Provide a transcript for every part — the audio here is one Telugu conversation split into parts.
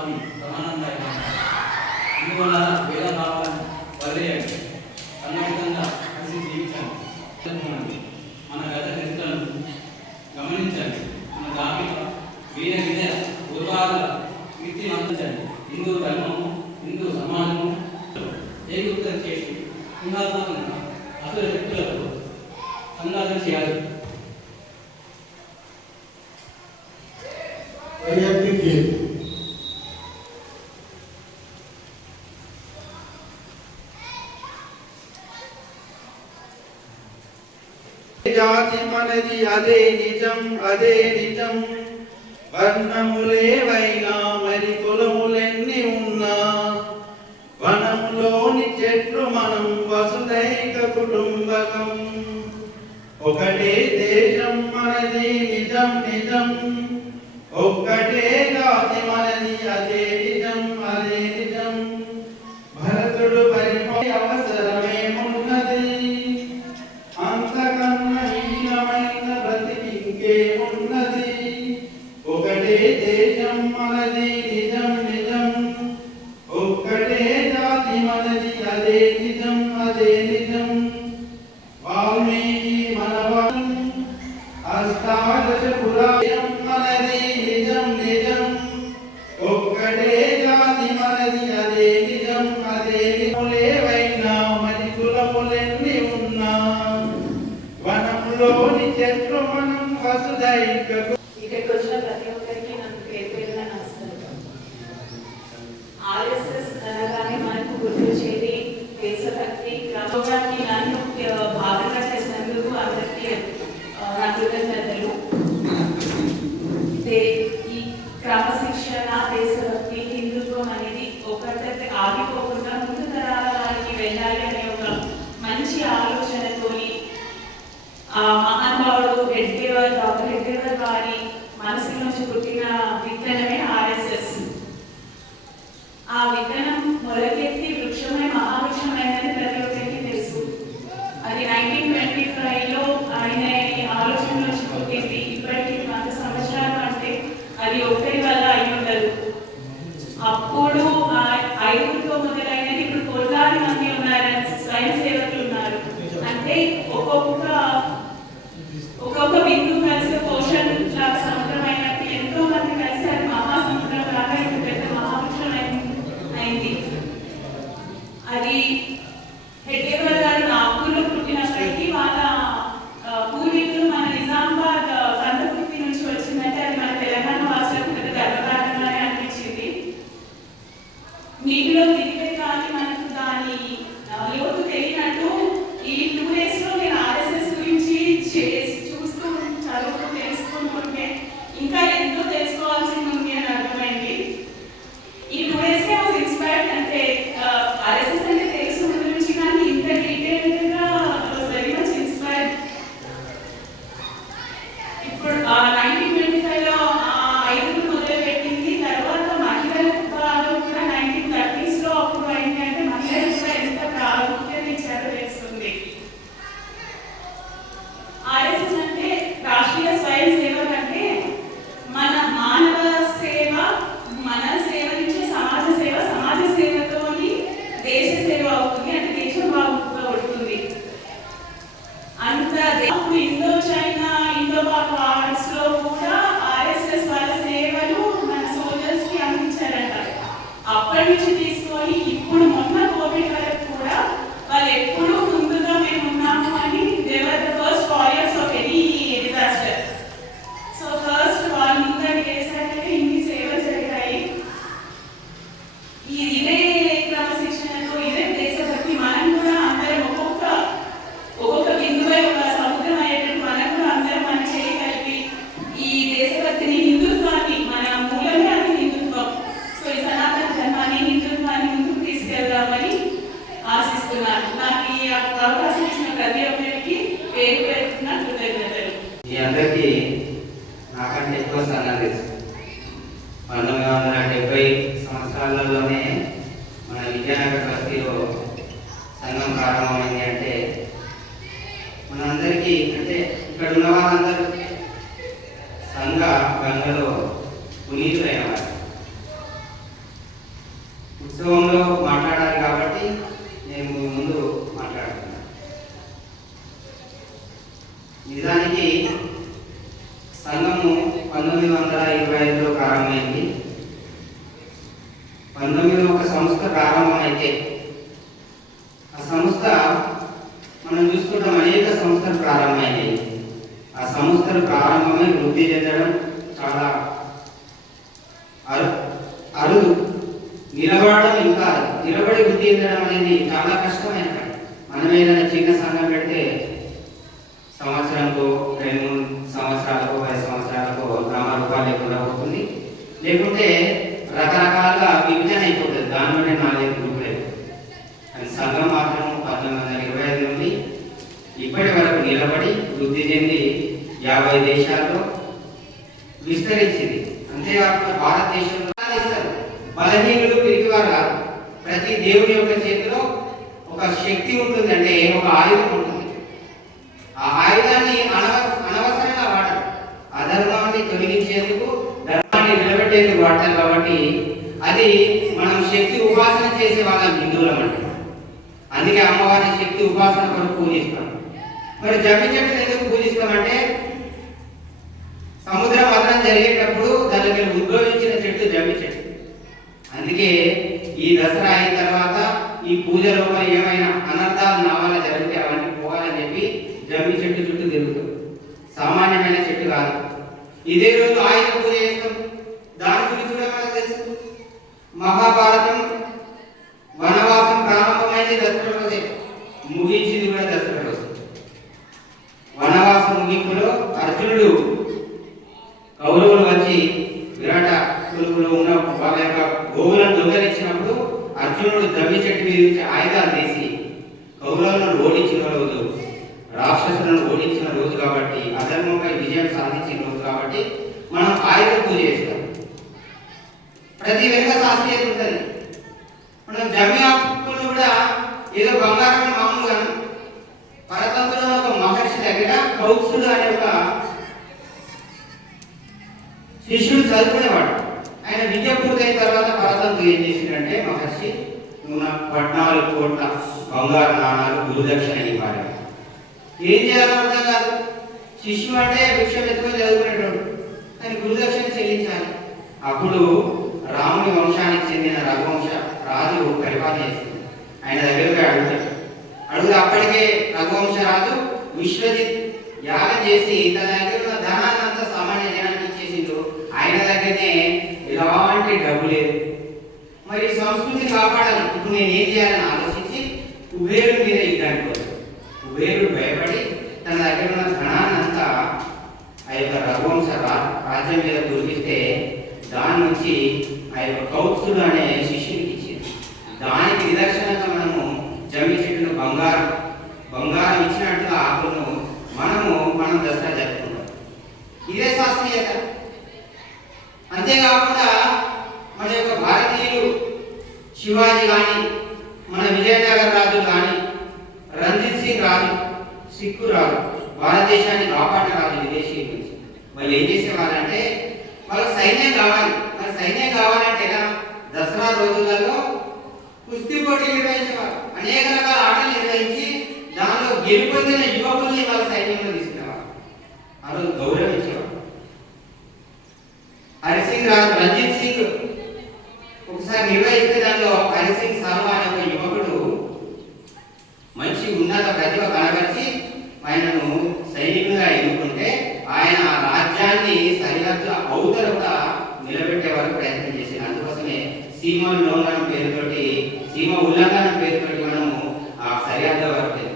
స్వామి సమానంగా అందువల్ల వేద భావాలను వదిలేయండి, సన్నిహితంగా కలిసి జీవించండి. మన గత చరిత్రను గమనించండి. మన జాబిత వీర విజయ పూర్వాదుల కీర్తిని అందించండి. హిందూ ధర్మము, హిందూ సమాజము ఏకీకృతం చేసి సింహాత్మకంగా అసలు శక్తులకు సంఘాతం చేయాలి. జాతి మనది అదే నిజం, అదే నిజం. వర్ణములేవైనా మరి కులములెన్ని ఉన్నా, వనంలోని చెట్లు మనం వసుదైక కుటుంబకం. ఒకటే దేశం మనది నిజం నిజం, ఒక్కటే జాతి మనది అదే నిజం, అదే నిజం. భరతుడు పరిపాలన అవసరమేమున్నది, అంతకన్నా హీనమైన బ్రతికింకేమున్నది. ఒకటే దేశం మనది నిజం నిజం, ఒక్కటే జాతి మనది అదే నిజం, అదే నిజం. వాల్మీకి మనవరం అష్టాదశ పురాణం మనది నిజం నిజం, ఒక్కటే జాతి మనది అదే నిజం, అదే నిజములేవైనా మరి కులములెన్ని ఉన్నా, వనంలోని చెట్లు మనం వసుదైక. ఇక్కడికి వచ్చిన ప్రతి ఒక్కరికి నాకు పేరు పేరుగా నమస్కారం. ఆర్ఎస్ఎస్ అనగానే మనకు గుర్తొచ్చేది దేశభక్తి. ప్రోగ్రామ్ని నన్ను భాగంగా చేసినందుకు అందరికీ నా కృతజ్ఞతలు. ఈ క్రమశిక్షణ, దేశభక్తి, హిందుత్వం అనేది ఒకటి ఆగిపోకుండా ముందు తరాల వారికి వెళ్ళాలి అనే ఒక మంచి ఆలోచనతోని ఆ మహానుభావుడు డాక్టర్ హెడ్గేవర్ వారి మనసు నుంచి పుట్టిన విత్తనమే ఆర్ఎస్ఎస్. ఆ విత్తనం మొలకెత్తి వృక్షమై మహావృక్షమైనది ప్రతి ఒక్కరికి తెలుసు. అది 1925లో ఆయన ఆలోచన నుంచి పుట్టింది. ఇప్పటికి 100 సంవత్సరాలు అంటే అది ఒక్కరి వల్ల అయి ఉండదు. అప్పుడు 5తో మొదలైనది ఇప్పుడు కోట్లాది మంది ఉన్నారు, స్వయం సేవకులు ఉన్నారు. అంటే ఒక్కొక్క బిందు కలిసి పోషణ సముద్రం అయినట్టు ఎంతో మంది కలిసి అది మహాసముద్రం లాగా ఇప్పుడు పెద్ద మహావృక్షం అయింది. అది హెడ్గేవర్ గారు నాగ్పూర్లో పుట్టినప్పటికీ వాళ్ళ పూర్వీకులు మన నిజామాబాద్ కందకుర్తి నుంచి వచ్చిందంటే అది మన తెలంగాణ వాసులకు పెద్ద గర్వకారణంగానే అనిపించింది. నీటిలో తిరిగే కానీ మనకు దాని లోతు తెలియనట్టు ఈ 2 డేస్లో నేను ఆర్ఎస్ఎస్ గురించి చూస్తూ చదువుతూ తెలుసుకుంటుంటే ఇంకా ఎంతో తెలుసుకోవాల్సింది ఉంది అని అర్థమైంది. ఈ 2 డేస్కే వాజ్ ఇన్స్పైర్డ్. అంటే ఆర్ఎస్ఎస్ అంటే తెలుసు ముందు నుంచి, కానీ ఇంత డీటెయిల్డ్గా వెరీ మచ్ ఇన్స్పైర్డ్. ఇప్పుడు 1925లో 5 మొదలు పెట్టింది. తర్వాత మహిళలకు కూడా 1930sలో అప్పుడు అయింది. అంటే మహిళలకు కూడా ఎంత ప్రాముఖ్యత ఇచ్చారో తెలుస్తుంది. ఆర్ఎస్ఎస్ అంటే రాష్ట్రీయ స్వయం సేవక్, అంటే మన మానవ సేవ, మన సేవ నుంచి సమాజ సేవ, సమాజ సేవతోని దేశ సేవ అవుతుంది. అంటే దేశం బాగుపడుతుంది. అంత Indo China, Indo Pak wars లో కూడా ఆర్ఎస్ఎస్ వాళ్ళ సేవలు మన సోల్జర్స్ కి అందించారంట. అప్పటి నుంచి తీసుకొని ఇప్పుడు మొన్న కోవిడ్ వరకు కూడా వాళ్ళు ఎప్పుడూ ముందుగా మేము ఉన్నాము అని they're the first warriors of any disaster. So first వాళ్ళు ముందడి చేశారంటే ఇన్ని సేవలు జరిగాయి. ఇదే క్రమశిక్షణతో, ఇదే దేశభక్తి మనం కూడా అందరం ఒక్కొక్క బిందువై ఒక సముద్రం అయ్యేటట్టు మనం కూడా అందరం మనం చేయగలిగి ఈ దేశభక్తిని, హిందుత్వాన్ని, మన మూలమే అది హిందుత్వం. సో ఈ సనాతన ధర్మాన్ని, హిందుత్వాన్ని ముందుకు తీసుకెళ్దామని ఆశిస్తున్నాను. నాకు ఈ అవకాశం ఇచ్చిన ప్రతి ఒక్కరికి పేరు పేరున కృతజ్ఞతలు. ఈ అందరికీ నాకంటే ఎక్కువ సంఘం తెలుసు. 1970 సంవత్సరాలలోనే మన విజయనగర బస్తీలో సంఘం ప్రారంభమైంది. అంటే మనందరికీ, అంటే ఇక్కడ ఉన్న వాళ్ళందరూ సంఘ గంగలో పునీతులైన వారు. ఉత్సవంలో మాట్లాడాలి కాబట్టి నేను మీ ముందు మాట్లాడుతున్నాను. నిజానికి సంఘము 1925లో ప్రారంభమైంది. 19 ఒక సంస్థ ప్రారంభమైతే ఆ సంస్థ మనం చూసుకుంటాం, అనేక సంస్థలు ప్రారంభమైనాయి. ఆ సంస్థలు ప్రారంభమై వృద్ధి చెందడం చాలా అరుదు. నిలబడడం ఇంకా నిలబడి వృద్ధి చెందడం అనేది చాలా కష్టమైన పని. మనం ఏదైనా చిన్న సంఘం పెడితే సంవత్సరంకో 2-3 సంవత్సరాలకో 5 సంవత్సరాలకో నామరూపాలు లేకుండా పోతుంది, లేకుంటే రకరకాలుగా విభజన అయిపోతుంది. దానిలోనే 4-5 గ్రూపులు అయిపోతుంది. కానీ సంఘం మాత్రం 1925 నుండి ఇప్పటి వరకు నిలబడి వృద్ధి చెంది 50 దేశాల్లో విస్తరించింది. అంతేకాకుండా భారతదేశంలో బలహీనులు పిరికివారు కాదు. ప్రతి దేవుని యొక్క చేతిలో ఒక శక్తి ఉంటుంది, అంటే ఒక ఆయుధం ఉంటుంది. ఆ ఆయుధాన్ని అనవసరంగా వాడరు. అధర్మాన్ని తొలగించేందుకు, ధర్మాన్ని నిలబెట్టేందుకు వాడతారు. కాబట్టి అది మనం శక్తి ఉపాసన చేసే వాళ్ళం హిందువులం అంటే. అందుకే అమ్మవారిని శక్తి ఉపాసన కొరకు పూజిస్తాం. మరి జమ్మి చెట్టును ఎందుకు పూజిస్తామంటే, సముద్ర మథనం జరిగేటప్పుడు దానికి ఉద్భవించిన చెట్టు జమ్మి చెట్టు. అందుకే ఈ దసరా అయిన తర్వాత ఈ పూజ లోపల ఏమైనా అనర్థాలు నా వల్ల జరిగితే అవన్నీ పోవాలని చెప్పి జమ్మి చెట్టు చుట్టూ తిరుగుతుంది. సామాన్యమైన చెట్టు కాదు. ఇదే రోజు ఆయుధ పూజ చేస్తాం. దాని గురించి కూడా మనకు తెలుసు. మహాభారతం వనవాసం ప్రారంభమైంది దసరా రోజే, ముగించింది కూడా దసరా రోజు. వనవాస ముగింపులో అర్జునుడు కౌరవులు వచ్చి విరాట కులుగులో ఉన్న వాళ్ళ యొక్క గోవులను దొంగలించినప్పుడు అర్జునుడు జమ్మి చెట్టు మీద నుంచి ఆయుధాలు తీసి కౌరవులను ఓడించిన రోజు, రాక్షసులను ఓడించిన రోజు కాబట్టి, అధర్మంపై విజయం సాధించిన రోజు కాబట్టి మనం ఆయుధ పూజ చేస్తాం. ప్రతి వెనుక శాస్త్రీయత ఉంటుంది. మనం జమ్మి ఆకులను కూడా ఏదో బంగారం మామూలుగా పరతంతులో ఒక మహర్షి దగ్గర కౌత్సుడు అనే ఒక శిష్యుడు చదువుకునేవాడు. ఆయన విద్య పూర్తయిన తర్వాత పరతంతు ఏం చేసిందంటే, మహర్షి నువ్వు నాకు 14 కోట్ల బంగారు నాణాలు గురుదక్షిణ ఇవ్వాలి. ఏం చేయాలో అర్థం కాదు. శిష్యు అంటే భిక్షం ఎత్తుకొని చదువుకునేటోడు, కానీ గురుదక్షిణ చెల్లించాలి. అప్పుడు రాముని వంశానికి చెందిన రఘువంశ రాజు పరిపాలన చేసింది. ఆయన దగ్గరికి అడుగుతాడు. అప్పటికే రఘువంశ రాజు విశ్వజిత్ యాగం చేసి తన దగ్గర ఉన్న ధనాన్ని అంతా సామాన్య జనానికి ఇచ్చేసిండు. ఆయన దగ్గరనే ఎలాంటి డబ్బు లేదు. మరి సంస్కృతిని కాపాడాలి. ఇప్పుడు నేను ఏం చేయాలని ఆలోచించి కుబేరుడి మీద యుద్ధానికి పోతాడు. కుబేరుడు భయపడి తన దగ్గర ఉన్న ధనాన్ని అంతా ఆ యొక్క రఘువంశ రాజ్యం మీద కురిపిస్తే దాని నుంచి ఆ యొక్క కౌత్సుడు అనే శిష్యునికి ఇచ్చింది. దానికి నిదర్శనంగా మనము జమ్మి చెట్టును బంగారం ఇచ్చినట్టుగా ఆకులను మనం దసరా జరుపుకుంటాం. ఇదే శాస్త్రీయత. అంతేకాకుండా మన యొక్క భారతీయులు శివాజీ కానీ, మన విజయనగర రాజు కానీ, రంజిత్ సింగ్ రాజు, సిక్కు రాజు, భారతదేశాన్ని కాపాడిన రాజు విదేశీ నుంచి. వాళ్ళు ఏం చేసేవారంటే, వాళ్ళకి సైన్యం కావాలి. మరి సైన్యం కావాలంటే ఎలా? దసరా రోజులలో కుస్తీ పోటీలు నిర్వహించేవారు. అనేక రకాల ఆటలు నిర్వహించి దానిలో గెలుపొందిన యువకుల్ని వాళ్ళ సైన్యంలో తీసుకునేవారు. ఆ రోజు గౌరవించేవారు. హరిసింగ్ రాజు, రంజిత్ సింగ్ ఒకసారి నిర్వహిస్తే దానిలో హరిసింగ్ శర్మా అనే ఒక యువకుడు మంచి ఉన్నత ప్రతిభ కనబరిచి ఆయనను సైనికులుగా ఎన్నుకుంటే ఆయన రాజ్యాన్ని సరిహద్దుల అవతల నిలబెట్టే వరకు ప్రయత్నం చేశారు. అందుకోసమే సీమ ఉల్లంఘన పేరుతోటి మనము ఆ సరిహద్దు వరకు.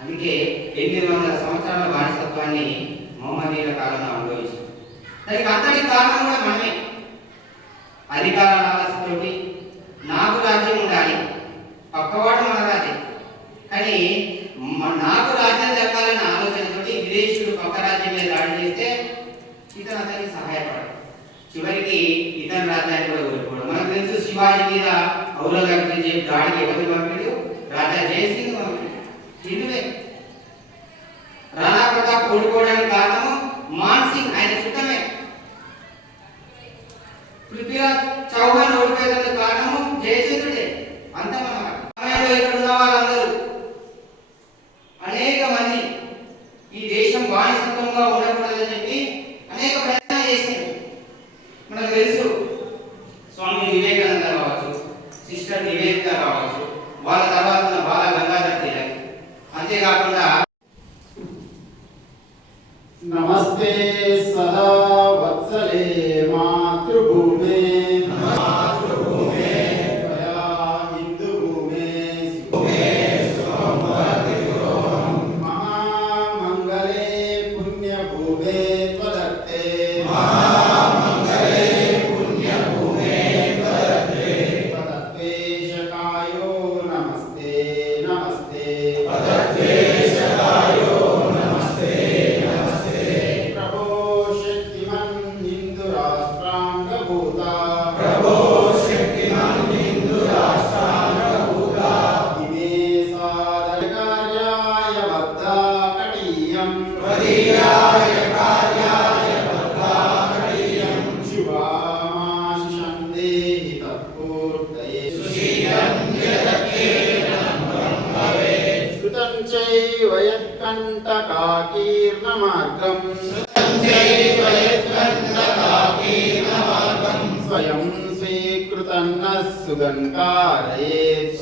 అందుకే 800 సంవత్సరాల బానిసత్వాన్ని మహమ్మదీయుల కాలంలో అనుభవించారు. దానికి అంతటి కారణం కూడా మనమే. అధికార లాలసతోటి నాకు రాజ్యం ఉండాలి, పక్కవాడు మన రాజ్యం, కానీ నాకు రాజ్యం దక్కాలన్న ఆలోచనతోటి విదేశీయుడు పక్క రాజ్యం మీద దాడి చేస్తే ఇతను అతనికి సహాయపడాలి. చివరికి ఇతర రాజ్యాన్ని కూడా కోల్పోవడం. మనకు తెలుసు, శివాజీ మీద ఔరంగజేబు దాడికి ఎవరు పంపిడు? రాజా జయసింగ్ హిందువే. రాణా ప్రతాప్ ఓడిపోవడానికి కారణము మాన్ సింగ్, ఆయన చుట్టమే. పృథ్వీరాజ్ చౌహాన్ మంది ఈ దేశం బానిసత్వంగా ఉండకూడదని చెప్పి అనేక ప్రయత్నాలు చేసింది. మనకు తెలుసు స్వామి వివేకానంద కావచ్చు, సిస్టర్ నివేదిత కావచ్చు, వాళ్ళ తర్వాత ఉన్న బాల గంగాధర్ తిలక్, అంతేకాకుండా నమస్తే సదా వత్సలే మాతృభూమే మహామంగళే పుణ్యభూమే త్వదత్తే తదత్వేషకాయో నమస్తే నమస్తే ప్రభో శక్తిమన్ హిందురాష్ట్రాంగభూత ఇమే సాధకార్యాయ బద్ధాకటీయం శుభామాశిషం దేహి తత్పూర్తయే శృతం చైవ యత్కంటకాకీర్ణమార్గం స్వయం స్వీకృతన్న సుగంకారయేత్